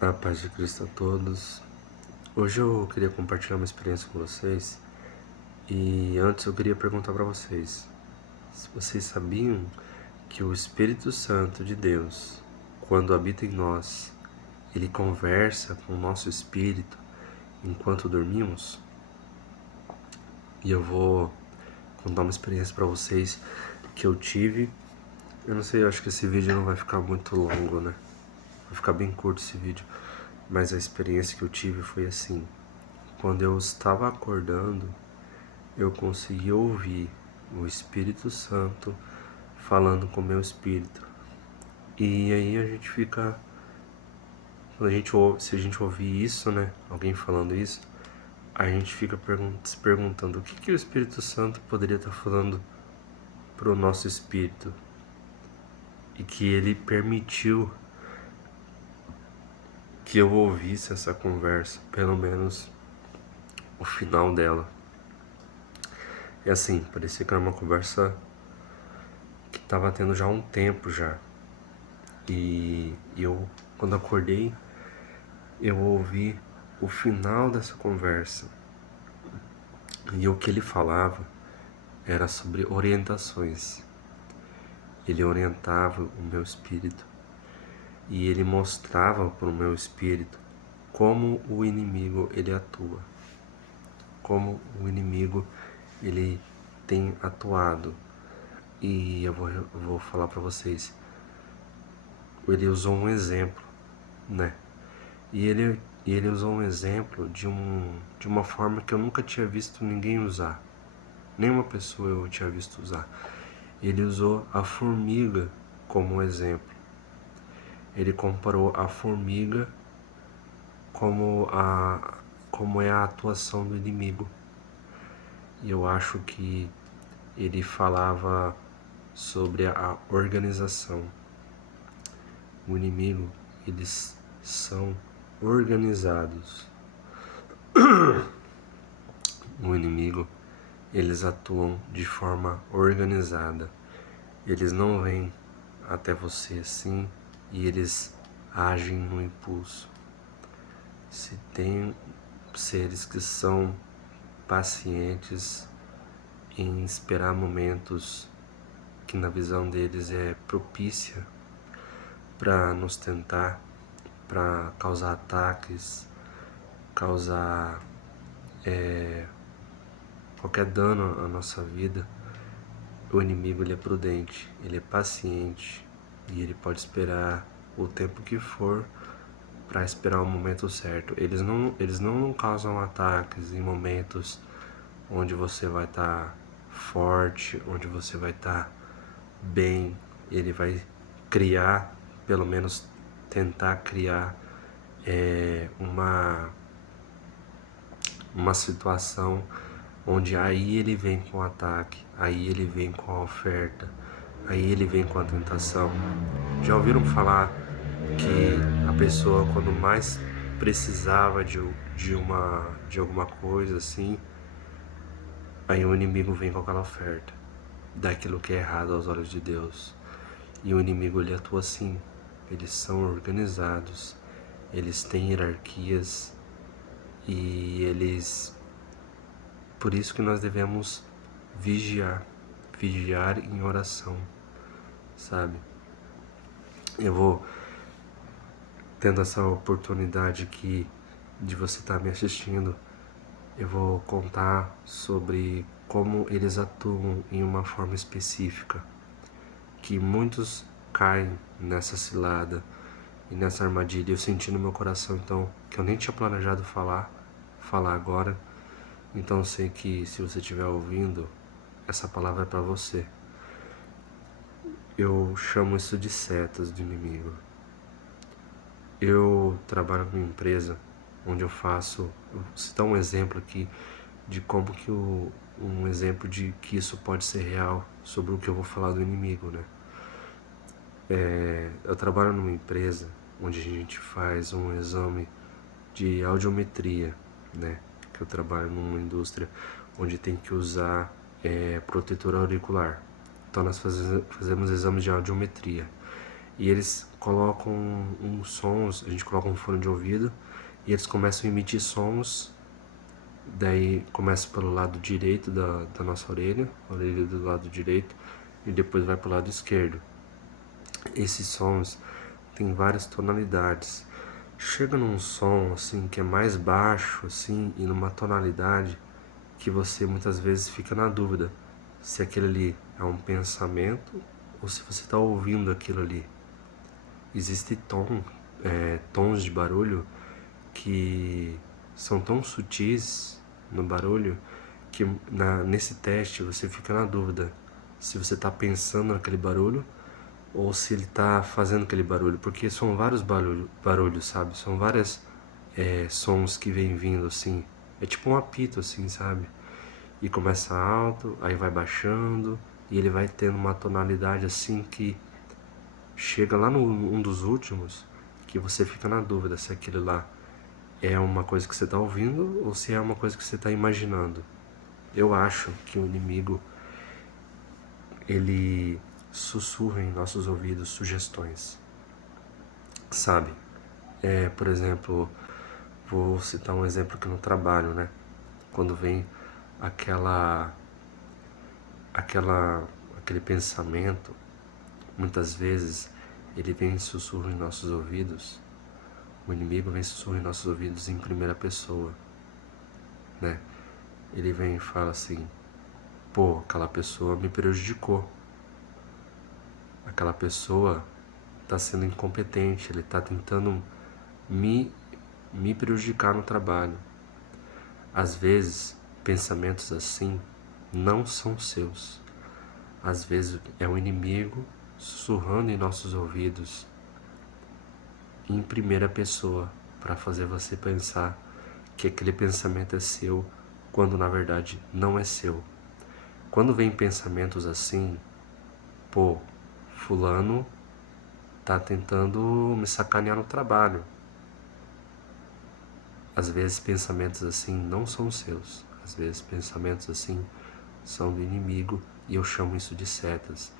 A paz de Cristo a todos. Hoje eu queria compartilhar uma experiência com vocês e antes eu queria perguntar para vocês se vocês sabiam que o Espírito Santo de Deus, quando habita em nós, ele conversa com o nosso espírito enquanto dormimos? E eu vou contar uma experiência para vocês que eu tive. Eu não sei, eu acho que esse vídeo não vai ficar muito longo, né? Vai ficar bem curto esse vídeo. Mas a experiência que eu tive foi assim. Quando eu estava acordando, eu consegui ouvir o Espírito Santo falando com o meu espírito. E aí a gente fica, quando a gente ouve, se a gente ouvir isso, né, alguém falando isso, a gente fica se perguntando o que o Espírito Santo poderia estar falando pro nosso espírito e que ele permitiu que eu ouvisse essa conversa, pelo menos o final dela. E assim, parecia que era uma conversa que estava tendo já há um tempo já. E eu, quando acordei, eu ouvi o final dessa conversa. E o que ele falava era sobre orientações. Ele orientava o meu espírito e ele mostrava para o meu espírito como o inimigo ele atua, como o inimigo ele tem atuado. E eu vou falar para vocês. Ele usou um exemplo, né? E ele usou um exemplo de uma forma que eu nunca tinha visto ninguém usar. Nenhuma pessoa eu tinha visto usar. Ele usou a formiga como exemplo. Ele comparou a formiga como é a atuação do inimigo. E eu acho que ele falava sobre a organização. O inimigo, eles são organizados. O inimigo, eles atuam de forma organizada. Eles não vêm até você assim e eles agem no impulso. Se tem seres que são pacientes em esperar momentos que na visão deles é propícia para nos tentar, para causar ataques, causar qualquer dano à nossa vida, o inimigo ele é prudente, ele é paciente e ele pode esperar o tempo que for para esperar o momento certo. Eles não causam ataques em momentos onde você vai estar forte, onde você vai estar bem. Ele vai criar, pelo menos tentar criar uma situação onde aí ele vem com o ataque, aí ele vem com a oferta, aí ele vem com a tentação. Já ouviram falar que a pessoa quando mais precisava de alguma coisa assim, aí o inimigo vem com aquela oferta, daquilo que é errado aos olhos de Deus. E o inimigo ele atua assim, eles são organizados, eles têm hierarquias e eles... Por isso que nós devemos vigiar em oração, sabe? Eu vou tendo essa oportunidade aqui de você estar me assistindo, eu vou contar sobre como eles atuam em uma forma específica, que muitos caem nessa cilada e nessa armadilha. Eu senti no meu coração, então, que eu nem tinha planejado falar agora. Então eu sei que se você estiver ouvindo, essa palavra é para você. Eu chamo isso de setas do inimigo. Eu trabalho numa empresa onde eu vou citar um exemplo aqui de como que um exemplo de que isso pode ser real sobre o que eu vou falar do inimigo, né? Eu trabalho numa empresa onde a gente faz um exame de audiometria, né? Que eu trabalho numa indústria onde tem que usar protetor auricular. Então nós fazemos exames de audiometria. e eles colocam uns sons, a gente coloca um fone de ouvido e eles começam a emitir sons. Daí começa pelo lado direito da nossa orelha, a orelha do lado direito, e depois vai para o lado esquerdo. Esses sons têm várias tonalidades. Chega num som assim que é mais baixo assim e numa tonalidade que você muitas vezes fica na dúvida se aquele ali é um pensamento ou se você está ouvindo aquilo ali. Existem tons de barulho que são tão sutis no barulho que nesse teste você fica na dúvida se você está pensando naquele barulho ou se ele está fazendo aquele barulho, porque são vários barulhos, sabe? São vários sons que vem vindo assim, é tipo um apito assim, sabe? E começa alto, aí vai baixando e ele vai tendo uma tonalidade assim que chega lá um dos últimos que você fica na dúvida se aquele lá é uma coisa que você está ouvindo ou se é uma coisa que você está imaginando. Eu acho que o inimigo, ele sussurra em nossos ouvidos sugestões, sabe? Por exemplo, vou citar um exemplo aqui no trabalho, né? Quando vem aquele pensamento, muitas vezes ele vem e sussurra em nossos ouvidos. O inimigo vem e sussurra em nossos ouvidos em primeira pessoa, né? Ele vem e fala assim: pô, aquela pessoa me prejudicou, aquela pessoa está sendo incompetente, ele está tentando me prejudicar no trabalho. Às vezes, pensamentos assim não são seus. Às vezes é o inimigo sussurrando em nossos ouvidos em primeira pessoa para fazer você pensar que aquele pensamento é seu, quando na verdade não é seu. Quando vem pensamentos assim, pô, fulano tá tentando me sacanear no trabalho. Às vezes pensamentos assim não são seus. Às vezes pensamentos assim são do inimigo e eu chamo isso de setas.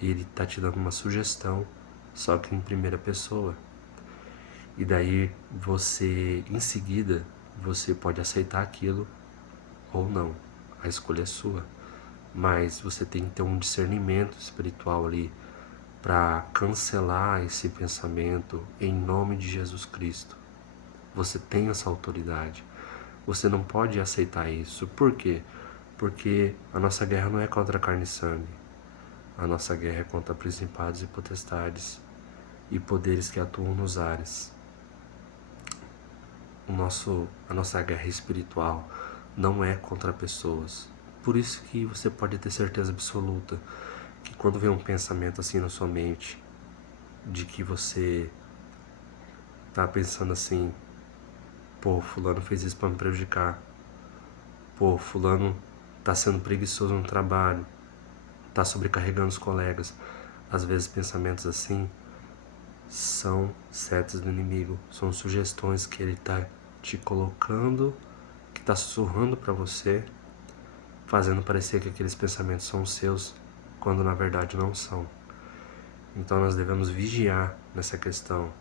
E ele tá te dando uma sugestão, só que em primeira pessoa. E daí você, em seguida, você pode aceitar aquilo ou não. A escolha é sua. Mas você tem que ter um discernimento espiritual ali para cancelar esse pensamento em nome de Jesus Cristo. Você tem essa autoridade. Você não pode aceitar isso. Por quê? Porque a nossa guerra não é contra carne e sangue. A nossa guerra é contra principados e potestades e poderes que atuam nos ares. A nossa guerra espiritual não é contra pessoas. Por isso que você pode ter certeza absoluta que quando vem um pensamento assim na sua mente, de que você tá pensando assim: pô, fulano fez isso para me prejudicar, pô, fulano tá sendo preguiçoso no trabalho, tá sobrecarregando os colegas. Às vezes pensamentos assim são setas do inimigo, são sugestões que ele tá te colocando, que tá sussurrando para você, fazendo parecer que aqueles pensamentos são seus, quando na verdade não são. Então nós devemos vigiar nessa questão,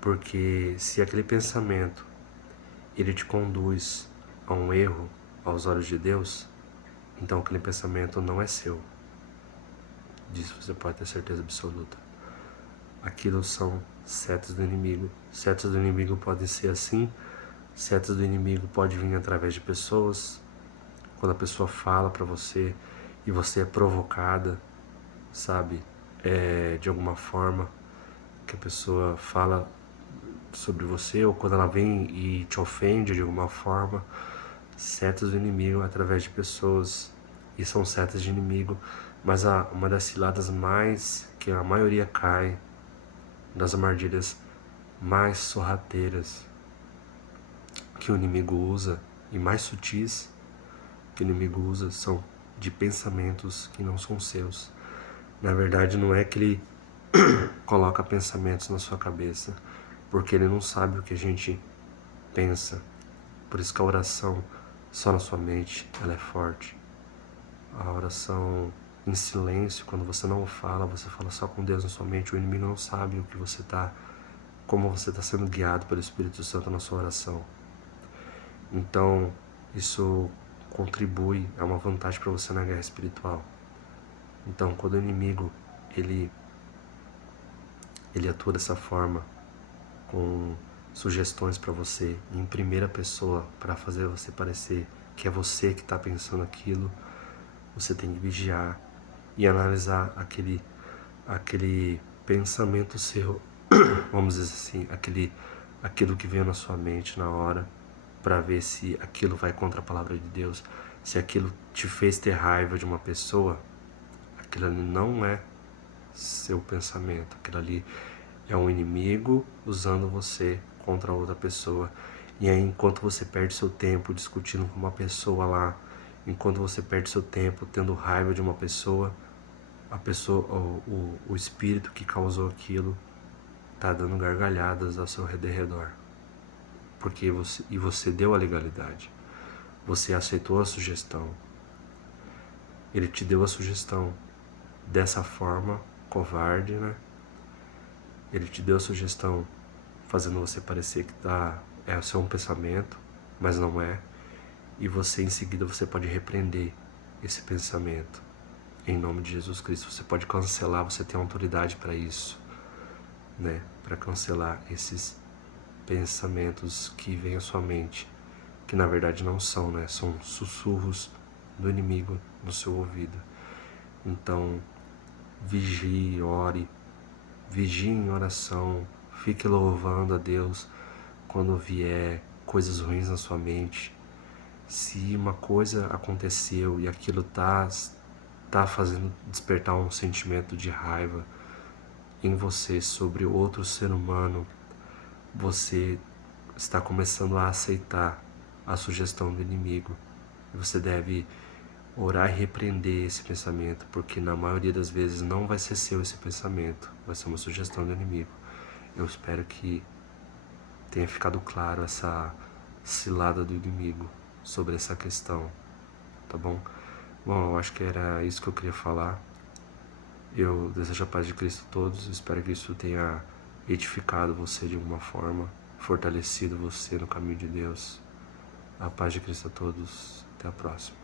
porque se aquele pensamento ele te conduz a um erro aos olhos de Deus, então aquele pensamento não é seu. Disso você pode ter certeza absoluta. Aquilo são setas do inimigo. Setas do inimigo podem ser assim. Setas do inimigo podem vir através de pessoas. Quando a pessoa fala para você e você é provocada, sabe? De alguma forma que a pessoa fala sobre você, ou quando ela vem e te ofende de alguma forma. Setas do inimigo através de pessoas. E são setas de inimigo. Mas uma das ciladas mais que a maioria cai, das armadilhas mais sorrateiras que o inimigo usa e mais sutis que o inimigo usa, são de pensamentos que não são seus. Na verdade, não é que ele coloca pensamentos na sua cabeça, porque ele não sabe o que a gente pensa. Por isso que a oração só na sua mente, ela é forte. A oração em silêncio, quando você não fala, você fala só com Deus na sua mente, o inimigo não sabe o que você está, como você está sendo guiado pelo Espírito Santo na sua oração. Então, isso contribui, é uma vantagem para você na guerra espiritual. Então, quando o inimigo, ele atua dessa forma, com sugestões para você em primeira pessoa, para fazer você parecer que é você que está pensando aquilo, você tem que vigiar e analisar aquele pensamento seu, vamos dizer assim, aquilo que veio na sua mente na hora, para ver se aquilo vai contra a palavra de Deus. Se aquilo te fez ter raiva de uma pessoa, aquilo ali não é seu pensamento, aquilo ali é um inimigo usando você contra outra pessoa. E aí, enquanto você perde seu tempo discutindo com uma pessoa lá, enquanto você perde seu tempo tendo raiva de uma pessoa, a pessoa, o espírito que causou aquilo tá dando gargalhadas ao seu redor. Porque você deu a legalidade. Você aceitou a sugestão. Ele te deu a sugestão dessa forma covarde, né? Ele te deu a sugestão fazendo você parecer que é só um pensamento, mas não é. E você, em seguida, você pode repreender esse pensamento. Em nome de Jesus Cristo, você pode cancelar, você tem autoridade para isso, né? Para cancelar esses pensamentos que vêm à sua mente, que na verdade não são, né? São sussurros do inimigo no seu ouvido. Então, vigie, ore, vigie em oração, fique louvando a Deus quando vier coisas ruins na sua mente. Se uma coisa aconteceu e aquilo tá fazendo despertar um sentimento de raiva em você sobre outro ser humano, você está começando a aceitar a sugestão do inimigo. Você deve orar e repreender esse pensamento, porque na maioria das vezes não vai ser seu esse pensamento, vai ser uma sugestão do inimigo. Eu espero que tenha ficado claro essa cilada do inimigo sobre essa questão, tá bom? Bom, eu acho que era isso que eu queria falar. Eu desejo a paz de Cristo a todos, espero que isso tenha edificado você de alguma forma, fortalecido você no caminho de Deus. A paz de Cristo a todos, até a próxima.